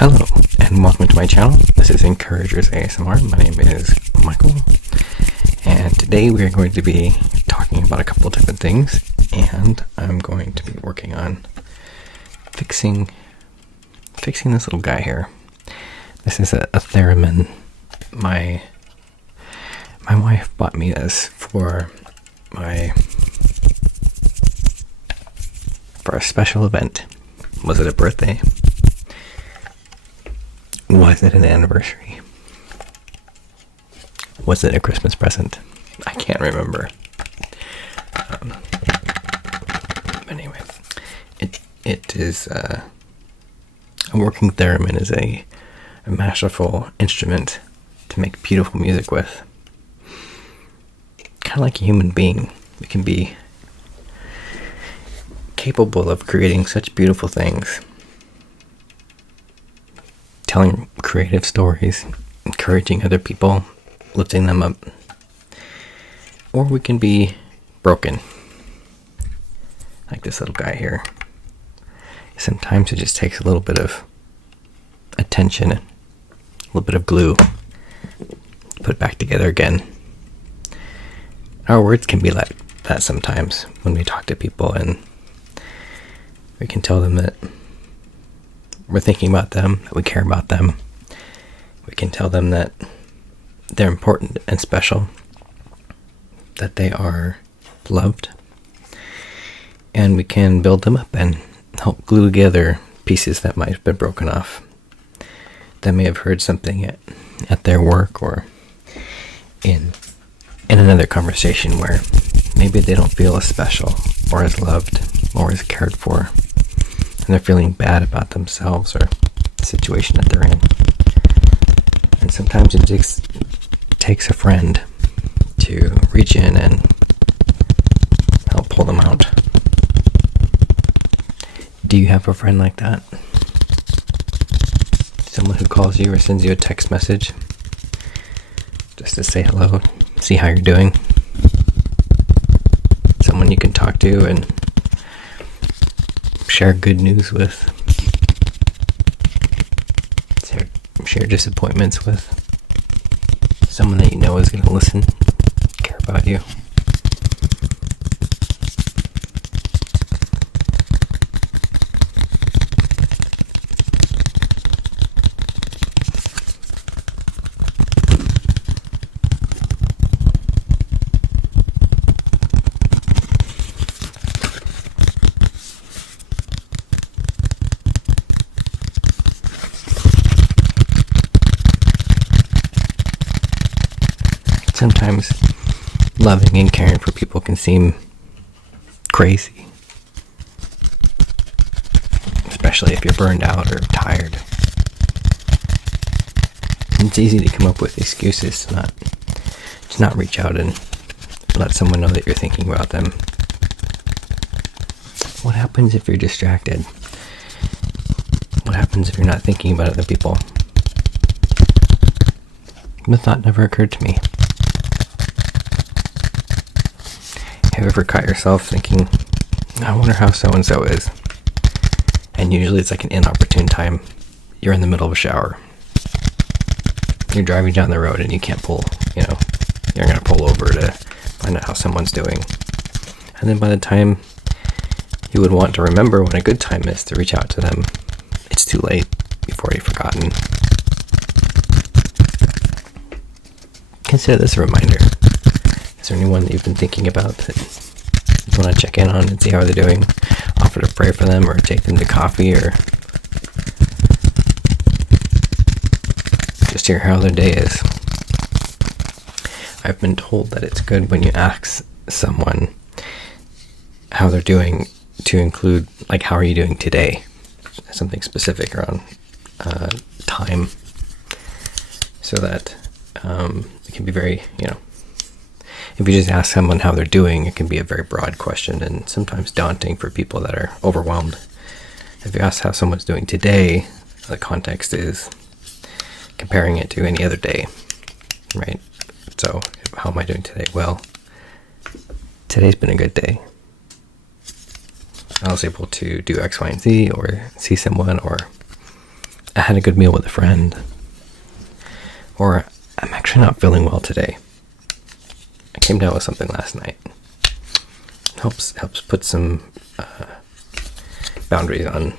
Hello, and welcome to my channel. This is Encouragers ASMR. My name is Michael, and today we are going to be talking about a couple different things, and I'm going to be working on fixing this little guy here. This is a theremin. My wife bought me this for a special event. Was it a birthday? Was it an anniversary? Was it a Christmas present? I can't remember. But anyway, it is a working theremin is a masterful instrument to make beautiful music with. Kind of like a human being, we can be capable of creating such beautiful things, telling creative stories, encouraging other people, lifting them up. Or we can be broken, like this little guy here. Sometimes it just takes a little bit of attention, a little bit of glue, to put it back together again. Our words can be like that sometimes when we talk to people, and we can tell them that we're thinking about them, that we care about them. We can tell them that they're important and special, that they are loved, and we can build them up and help glue together pieces that might have been broken off, that may have heard something at their work or in another conversation where maybe they don't feel as special or as loved or as cared for, and they're feeling bad about themselves or the situation that they're in. And sometimes it takes a friend to reach in and help pull them out. Do you have a friend like that? Someone who calls you or sends you a text message just to say hello, see how you're doing? Someone you can talk to and share good news with, share disappointments with, someone that you know is going to listen, care about you. Sometimes loving and caring for people can seem crazy, especially if you're burned out or tired. It's easy to come up with excuses to not reach out and let someone know that you're thinking about them. What happens if you're distracted? What happens if you're not thinking about other people? The thought never occurred to me. Have you ever caught yourself thinking, I wonder how so-and-so is? And usually it's like an inopportune time. You're in the middle of a shower. You're driving down the road and you can't you're going to pull over to find out how someone's doing. And then by the time you would want to remember when a good time is to reach out to them, it's too late. You've already forgotten. Consider this a reminder. Is there anyone that you've been thinking about that you want to check in on and see how they're doing? Offer to pray for them or take them to coffee or just hear how their day is. I've been told that it's good when you ask someone how they're doing to include, like, how are you doing today? Something specific around time, so that it can be very, if you just ask someone how they're doing, it can be a very broad question and sometimes daunting for people that are overwhelmed. If you ask how someone's doing today, the context is comparing it to any other day, right? So, how am I doing today? Well, today's been a good day. I was able to do X, Y, and Z, or see someone, or I had a good meal with a friend, or I'm actually not feeling well today. I came down with something last night. Helps put some boundaries on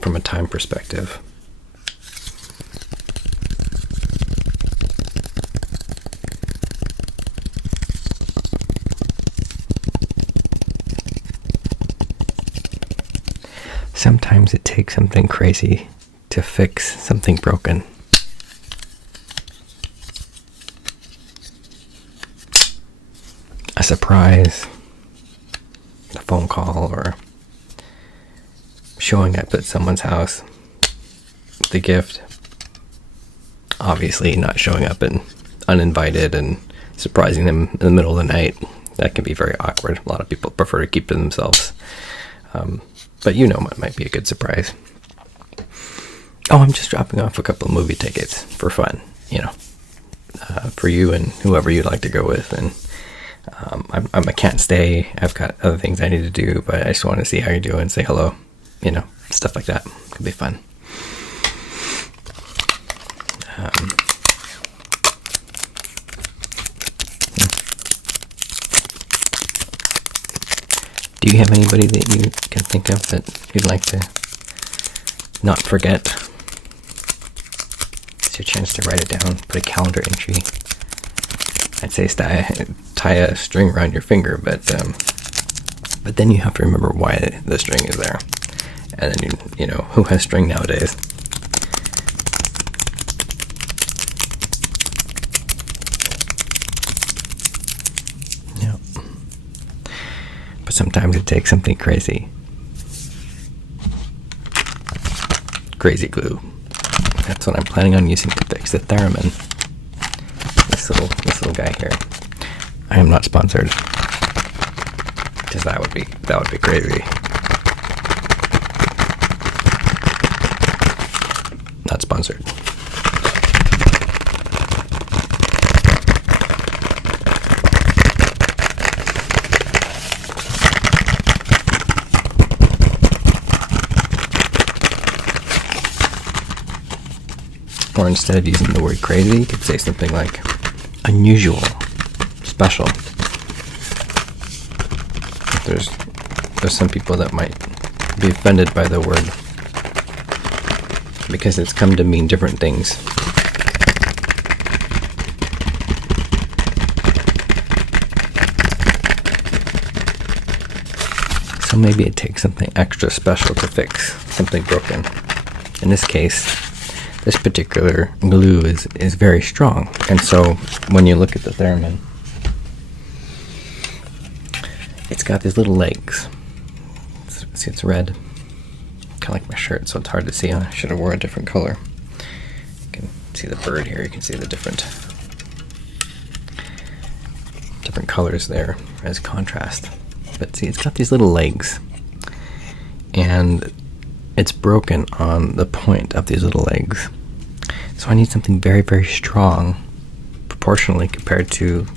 from a time perspective. Sometimes it takes something crazy to fix something broken. A surprise, a phone call, or showing up at someone's house with a gift. Obviously not showing up and uninvited and surprising them in the middle of the night. That can be very awkward. A lot of people prefer to keep to themselves. But it might be a good surprise. Oh, I'm just dropping off a couple of movie tickets for fun, for you and whoever you'd like to go with. And I can't stay. I've got other things I need to do, but I just want to see how you're doing, say hello, stuff like that. Could be fun. Do you have anybody that you can think of that you'd like to not forget? It's your chance to write it down, put a calendar entry. I'd say tie a string around your finger, but then you have to remember why the string is there. And then who has string nowadays? But sometimes it takes something crazy. Crazy glue. That's what I'm planning on using to fix the theremin. This little guy here. I am not sponsored, because that would be crazy. Not sponsored. Or instead of using the word crazy, you could say something like unusual, special. There's some people that might be offended by the word because it's come to mean different things. So maybe it takes something extra special to fix something broken. In this case, this particular glue is very strong, and so when you look at the theremin, it's got these little legs. See, it's red, kind of like my shirt, so it's hard to see. I should have worn a different color. You can see the bird here. You can see the different colors there as contrast. But see, it's got these little legs, and it's broken on the point of these little legs. So I need something very, very strong, proportionally compared to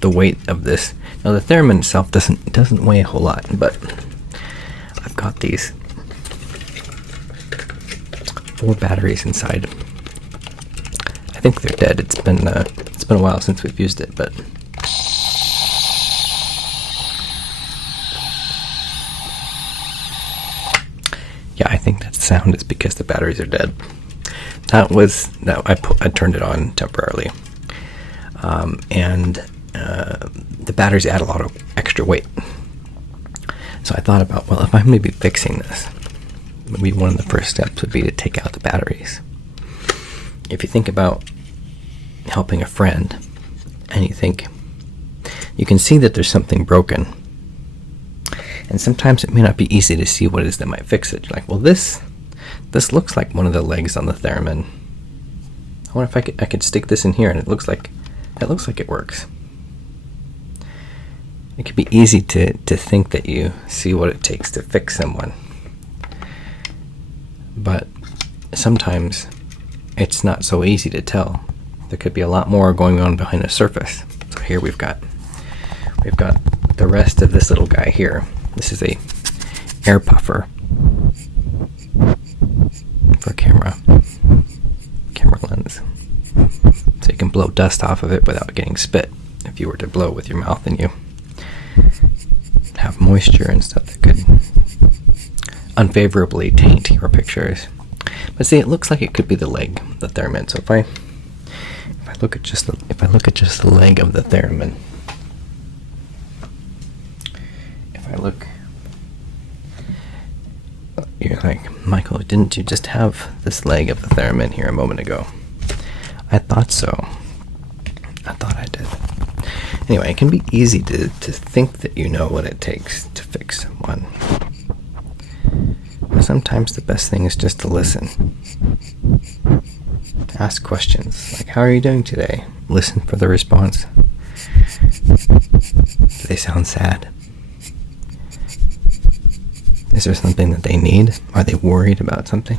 the weight of this. Now the theremin itself doesn't weigh a whole lot, but I've got these 4 batteries inside. I think they're dead. It's been a while since we've used it, but yeah, I think that sound is because the batteries are dead. I turned it on temporarily, and the batteries add a lot of extra weight. So I thought about, well, if I'm going to be fixing this, maybe one of the first steps would be to take out the batteries. If you think about helping a friend, and you can see that there's something broken, and sometimes it may not be easy to see what it is that might fix it. You're like, well, this looks like one of the legs on the theremin. I wonder if I could stick this in here, and it looks like it works. It can be easy to think that you see what it takes to fix someone, but sometimes it's not so easy to tell. There could be a lot more going on behind the surface. So here we've got the rest of this little guy here. This is a air puffer for camera lens. So you can blow dust off of it without getting spit. If you were to blow with your mouth and you have moisture and stuff that could unfavorably taint your pictures. But see, it looks like it could be the leg, the theremin. So if I look at just the leg of the theremin, you're like, Michael, didn't you just have this leg of the theremin here a moment ago? I thought so. I thought I did. Anyway, it can be easy to think that you know what it takes to fix someone. But sometimes the best thing is just to listen. To ask questions like, how are you doing today? Listen for the response. Do they sound sad? Is there something that they need? Are they worried about something?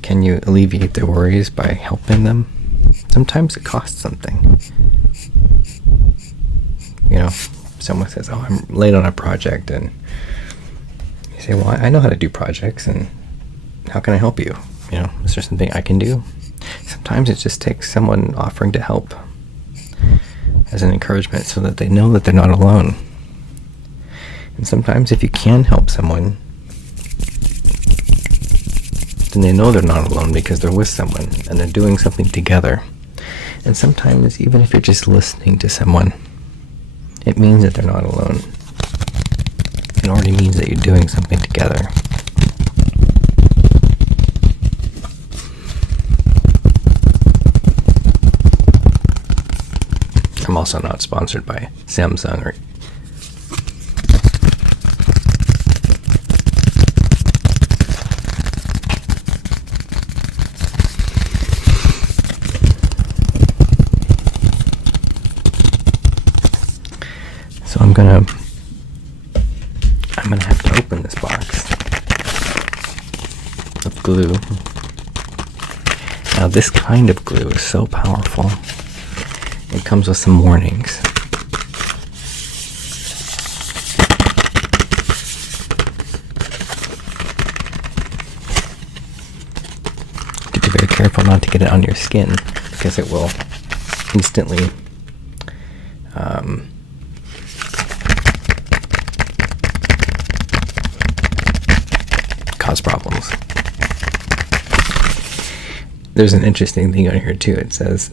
Can you alleviate their worries by helping them? Sometimes it costs something. You know, someone says, oh, I'm late on a project, and you say, well, I know how to do projects, and how can I help you? You know, is there something I can do? Sometimes it just takes someone offering to help as an encouragement so that they know that they're not alone. And sometimes if you can help someone, then they know they're not alone because they're with someone and they're doing something together. And sometimes even if you're just listening to someone, it means that they're not alone. It already means that you're doing something together. I'm also not sponsored by Samsung or I'm gonna have to open this box of glue. Now this kind of glue is so powerful. It comes with some warnings. Be very careful not to get it on your skin because it will instantly cause problems. There's an interesting thing on here too. It says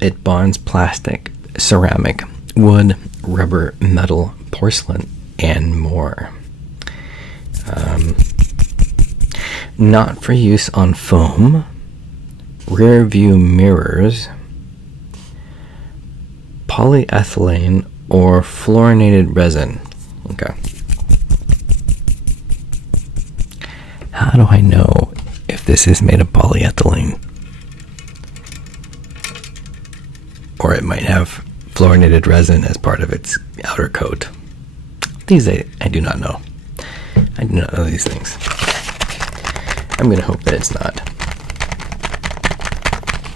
it bonds plastic, ceramic, wood, rubber, metal, porcelain, and more. Not for use on foam, rear view mirrors, polyethylene, or fluorinated resin. Okay. How do I know if this is made of polyethylene? Or it might have fluorinated resin as part of its outer coat. These I do not know. I do not know these things. I'm going to hope that it's not.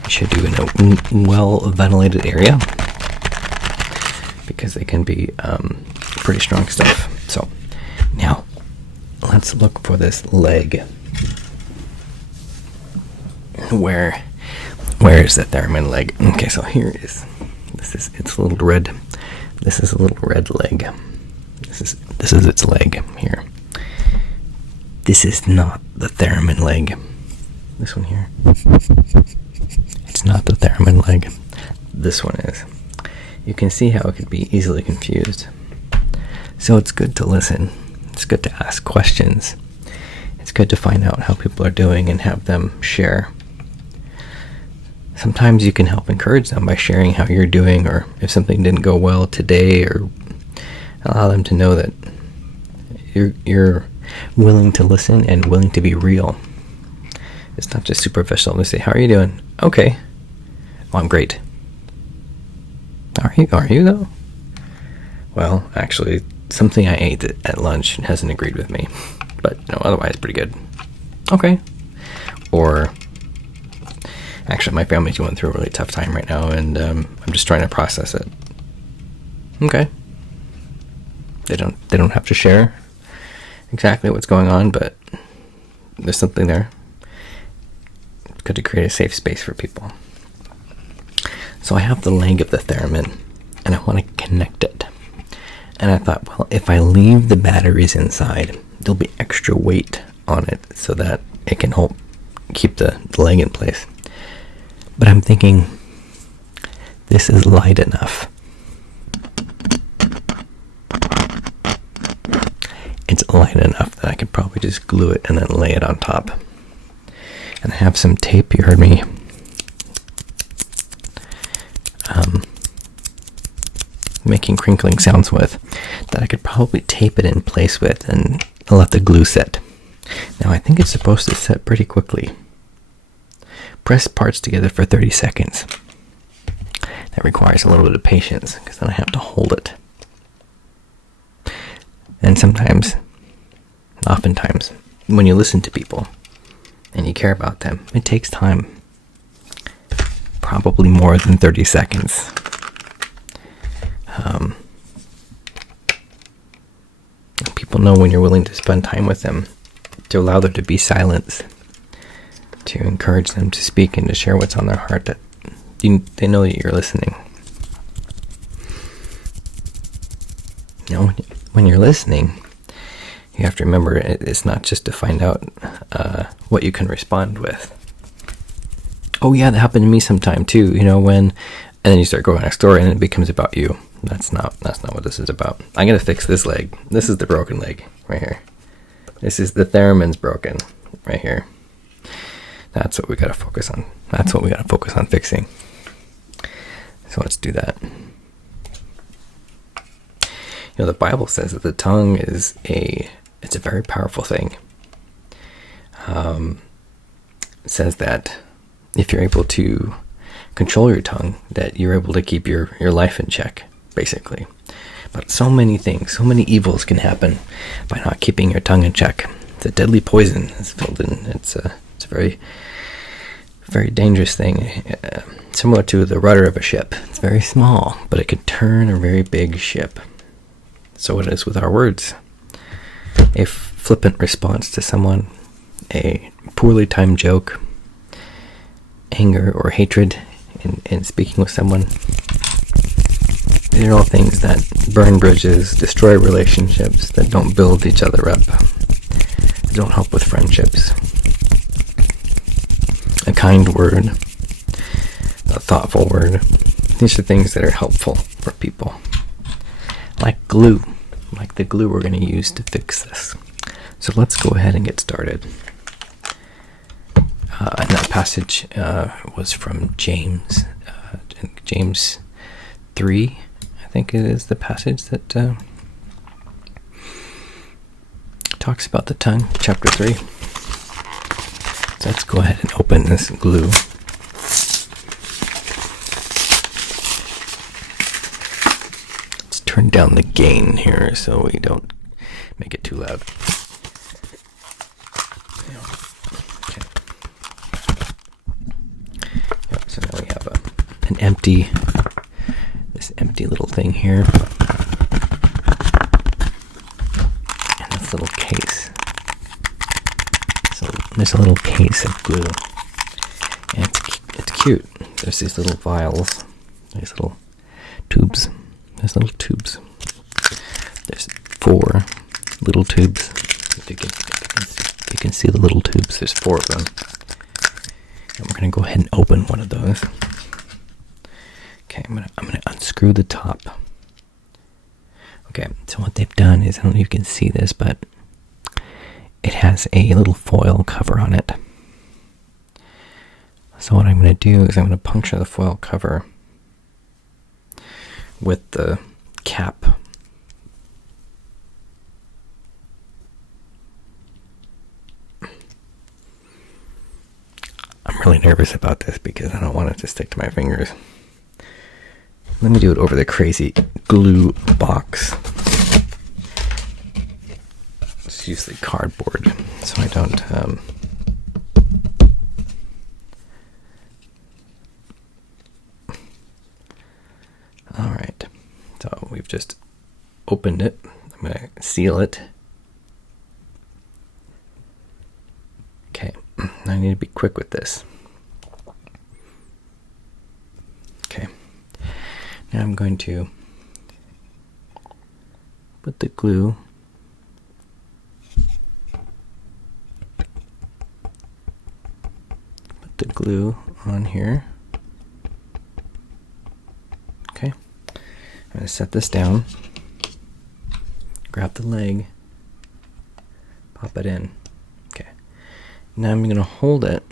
You should do in a well-ventilated area because they can be pretty strong stuff. So, now, let's look for this leg. Where is that theremin leg? Okay, so here it is. It's a little red. This is a little red leg. This is its leg here. This is not the theremin leg. This one here. It's not the theremin leg. This one is. You can see how it could be easily confused. So it's good to listen. It's good to ask questions. It's good to find out how people are doing and have them share. Sometimes you can help encourage them by sharing how you're doing, or if something didn't go well today, or allow them to know that you're willing to listen and willing to be real. It's not just superficial. They say, how are you doing? Okay. Well, I'm great. Are you though? Well, actually, something I ate at lunch hasn't agreed with me, but otherwise pretty good. Okay. Or actually, my family's going through a really tough time right now, and I'm just trying to process it. Okay. They don't have to share exactly what's going on, but there's something there. good to create a safe space for people. So I have the leg of the theremin, and I want to connect it. And I thought, well, if I leave the batteries inside, there'll be extra weight on it so that it can keep the leg in place. But I'm thinking, this is light enough. It's light enough that I could probably just glue it and then lay it on top. And I have some tape, you heard me making crinkling sounds with, that I could probably tape it in place with and let the glue set. Now I think it's supposed to set pretty quickly. Press parts together for 30 seconds. That requires a little bit of patience, because then I have to hold it. And oftentimes, when you listen to people and you care about them, it takes time. Probably more than 30 seconds. People know when you're willing to spend time with them, to allow there to be silence, to encourage them to speak and to share what's on their heart, that they know that you're listening. You know, when you're listening, you have to remember it's not just to find out what you can respond with. Oh yeah, that happened to me sometime too. And then you start going next door and it becomes about you. That's not what this is about. I gotta fix this leg. This is the broken leg right here. This is the theremin's broken right here. That's what we gotta focus on. That's what we gotta focus on fixing. So let's do that. The Bible says that the tongue is it's a very powerful thing. It says that if you're able to control your tongue, that you're able to keep your life in check, basically. But so many things, so many evils can happen by not keeping your tongue in check. It's a deadly poison. It's a very, very dangerous thing. Similar to the rudder of a ship. It's very small, but it can turn a very big ship. So it is with our words. A flippant response to someone, a poorly timed joke, anger or hatred in speaking with someone. These are all things that burn bridges, destroy relationships, that don't build each other up, that don't help with friendships. A kind word, a thoughtful word, these are things that are helpful for people. Like glue, like the glue we're going to use to fix this. So let's go ahead and get started. And that passage was from James. James 3, I think it is the passage that talks about the tongue, chapter 3. So let's go ahead and open this glue. Let's turn down the gain here so we don't make it too loud. So now we have this empty little thing here, and this little case. So there's a little case of glue, and it's cute. There's these little vials, these little tubes. There's little tubes. There's 4 little tubes. If you can see the little tubes. There's 4 of them. And we're going to go ahead and open one of those. Okay, I'm gonna unscrew the top. Okay, so what they've done is, I don't know if you can see this, but it has a little foil cover on it. So what I'm going to do is I'm going to puncture the foil cover with the cap. I'm really nervous about this because I don't want it to stick to my fingers. Let me do it over the crazy glue box. It's usually cardboard, so I don't Alright, so we've just opened it. I'm going to seal it. Okay, I need to be quick with this. Now I'm going to put the glue on here. Okay. I'm going to set this down. Grab the leg. Pop it in. Okay. Now I'm going to hold it.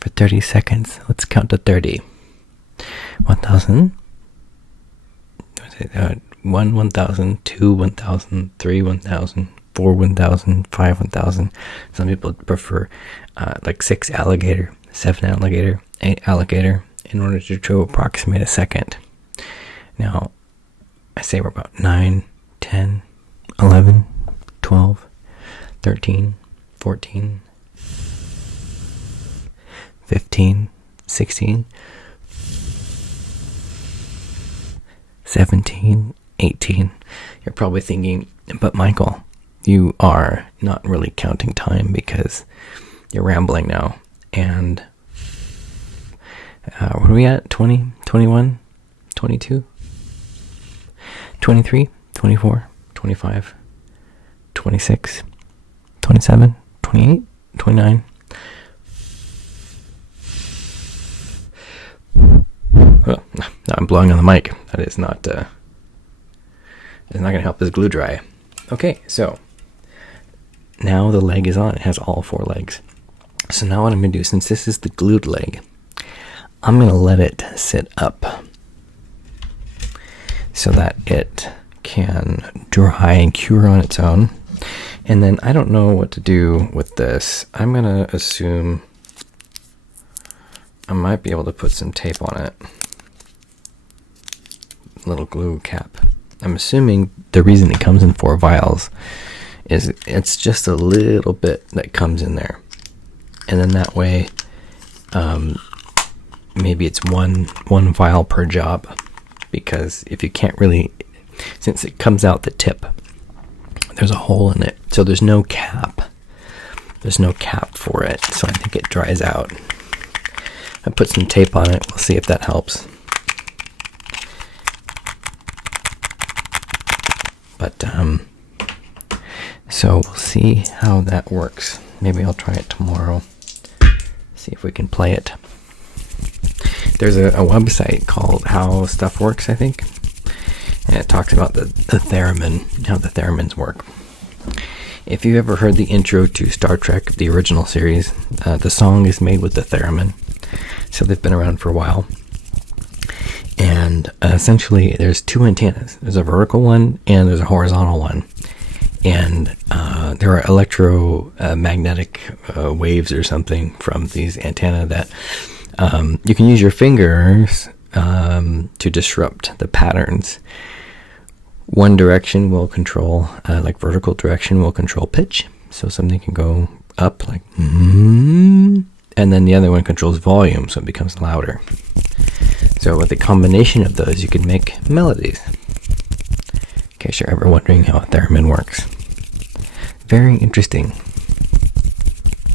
For 30 seconds. Let's count to 30. 1,000. 1, 1,000, 2, 1,000, 3, 1,000, 4, 1,000, 5, 1,000. Some people prefer like 6 alligator, 7 alligator, 8 alligator in order to approximate a second. Now, I say we're about 9, 10, 11, 12, 13, 14, 15, 16, 17, 18. You're probably thinking, but Michael, you are not really counting time because you're rambling now. And what are we at? 20, 21, 22, 23, 24, 25, 26, 27, 28, 29. Oh, now I'm blowing on the mic. That is not going to help this glue dry. Okay, so now the leg is on. It has all 4 legs. So now what I'm going to do, since this is the glued leg, I'm going to let it sit up so that it can dry and cure on its own. And then I don't know what to do with this. I'm going to assume I might be able to put some tape on it. Little glue cap. I'm assuming the reason it comes in 4 vials is it's just a little bit that comes in there. And then that way, maybe it's one vial per job. Because if you can't really, since it comes out the tip, there's a hole in it. So there's no cap. There's no cap for it. So I think it dries out. I put some tape on it. We'll see if that helps. But, so we'll see how that works. Maybe I'll try it tomorrow. See if we can play it. There's a website called How Stuff Works, I think. And it talks about the theremin, how the theremins work. If you've ever heard the intro to Star Trek, the original series, the song is made with the theremin. So they've been around for a while. And essentially, there's 2 antennas. There's a vertical one and there's a horizontal one. And there are electromagnetic waves or something from these antennae that you can use your fingers to disrupt the patterns. One direction will control, like vertical direction will control pitch. So something can go up like, and then the other one controls volume, so it becomes louder. So with the combination of those, you can make melodies. In case you're ever wondering how a theremin works. Very interesting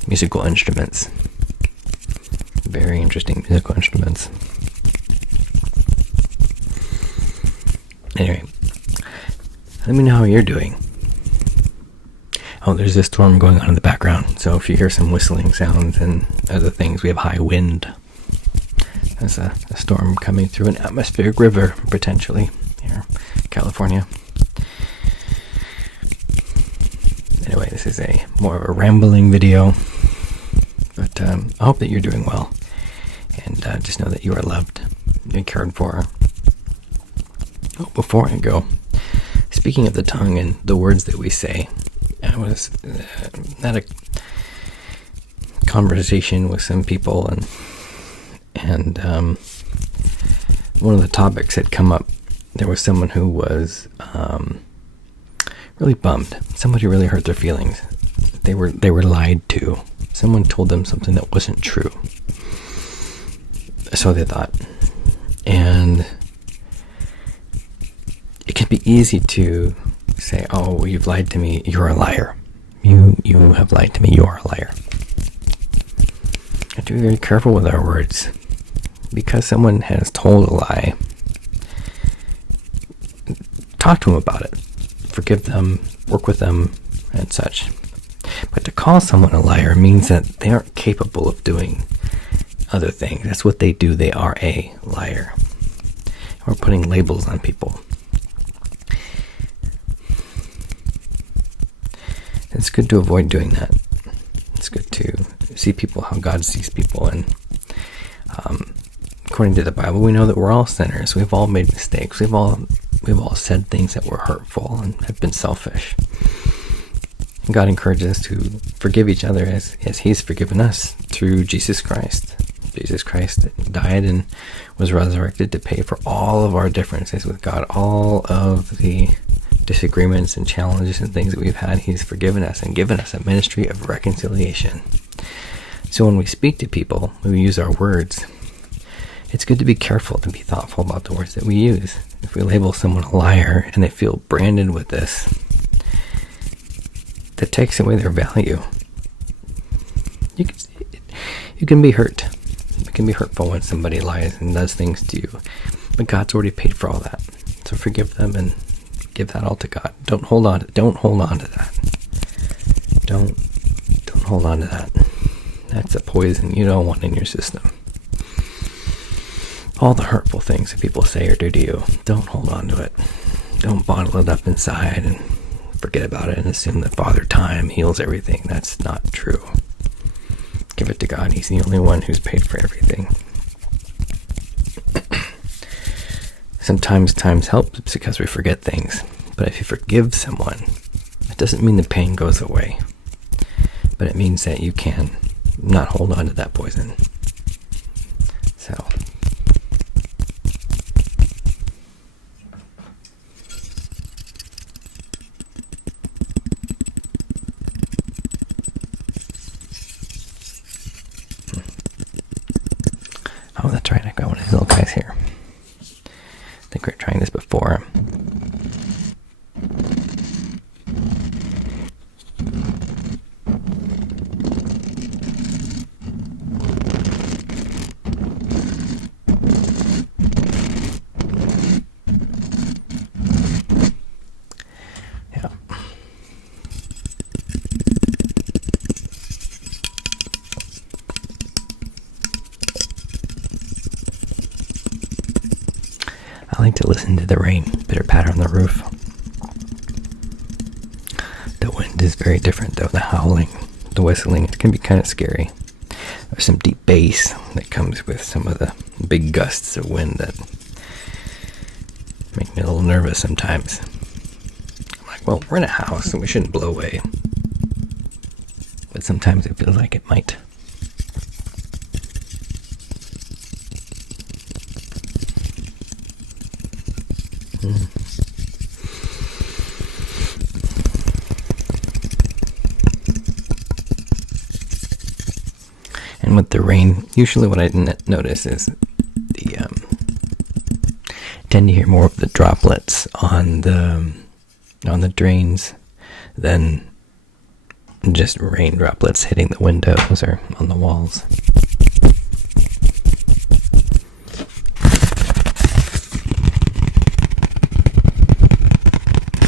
musical instruments. Very interesting musical instruments. Anyway, let me know how you're doing. Oh, there's a storm going on in the background. So if you hear some whistling sounds and other things, we have high wind. There's a storm coming through an atmospheric river, potentially, here in California. Anyway, this is more of a rambling video. But I hope that you're doing well. And just know that you are loved and cared for. Oh, before I go, speaking of the tongue and the words that we say, I was at a conversation with some people, and one of the topics had come up. There was someone who was really bummed. Somebody really hurt their feelings. They were lied to. Someone told them something that wasn't true. So they thought. And it can be easy to say, oh, you've lied to me, you're a liar. You have lied to me, you're a liar. And to be very careful with our words. Because someone has told a lie, talk to them about it. Forgive them, work with them, and such. But to call someone a liar means that they aren't capable of doing other things. That's what they do. They are a liar. We're putting labels on people. It's good to avoid doing that. It's good to see people how God sees people. And according to the Bible, we know that we're all sinners. We've all made mistakes. We've all said things that were hurtful and have been selfish. And God encourages us to forgive each other as He's forgiven us through Jesus Christ. Jesus Christ died and was resurrected to pay for all of our differences with God, all of the disagreements and challenges and things that we've had. He's forgiven us and given us a ministry of reconciliation. So when we speak to people, we use our words. It's good to be careful, to be thoughtful about the words that we use. If we label someone a liar and they feel branded with this, that takes away their value. You can be hurt. It can be hurtful when somebody lies and does things to you. But God's already paid for all that. So forgive them and give that all to God. Don't hold on to that. Don't hold on to that. That's a poison you don't want in your system. All the hurtful things that people say or do to you, don't hold on to it. Don't bottle it up inside and forget about it and assume that Father Time heals everything. That's not true. Give it to God. He's the only one who's paid for everything. Sometimes times helps because we forget things. But if you forgive someone, it doesn't mean the pain goes away. But it means that you can not hold on to that poison. So oh, that's right, I got one of these little guys here. I think we were trying this before. Yeah. I like to listen to the rain pitter patter on the roof. The wind is very different though. The howling, the whistling, it can be kind of scary. There's some deep bass that comes with some of the big gusts of wind that make me a little nervous sometimes. I'm like, well, we're in a house and we shouldn't blow away. But sometimes it feels like it might. And with the rain, usually what I notice is the tend to hear more of the droplets on the drains than just rain droplets hitting the windows or on the walls.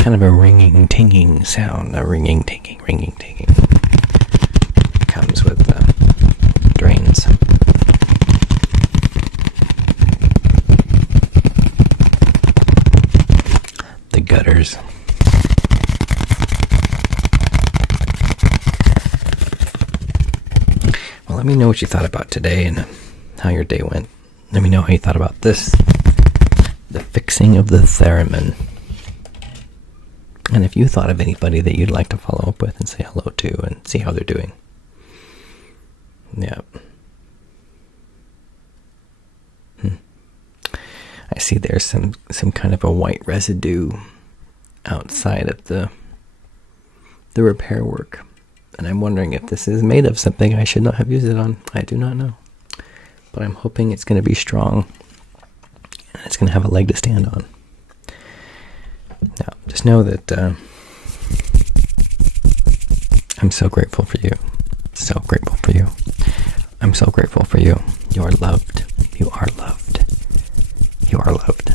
Kind of a ringing, tinging sound. A ringing, tinging comes with the drains. The gutters. Well, let me know what you thought about today and how your day went. Let me know how you thought about this. The fixing of the theremin. And if you thought of anybody that you'd like to follow up with and say hello to and see how they're doing. Yeah. I see there's some kind of a white residue outside of the repair work. And I'm wondering if this is made of something I should not have used it on. I do not know. But I'm hoping it's going to be strong. And it's going to have a leg to stand on. Now, just know that I'm so grateful for you. So grateful for you. I'm so grateful for you. You are loved. You are loved. You are loved.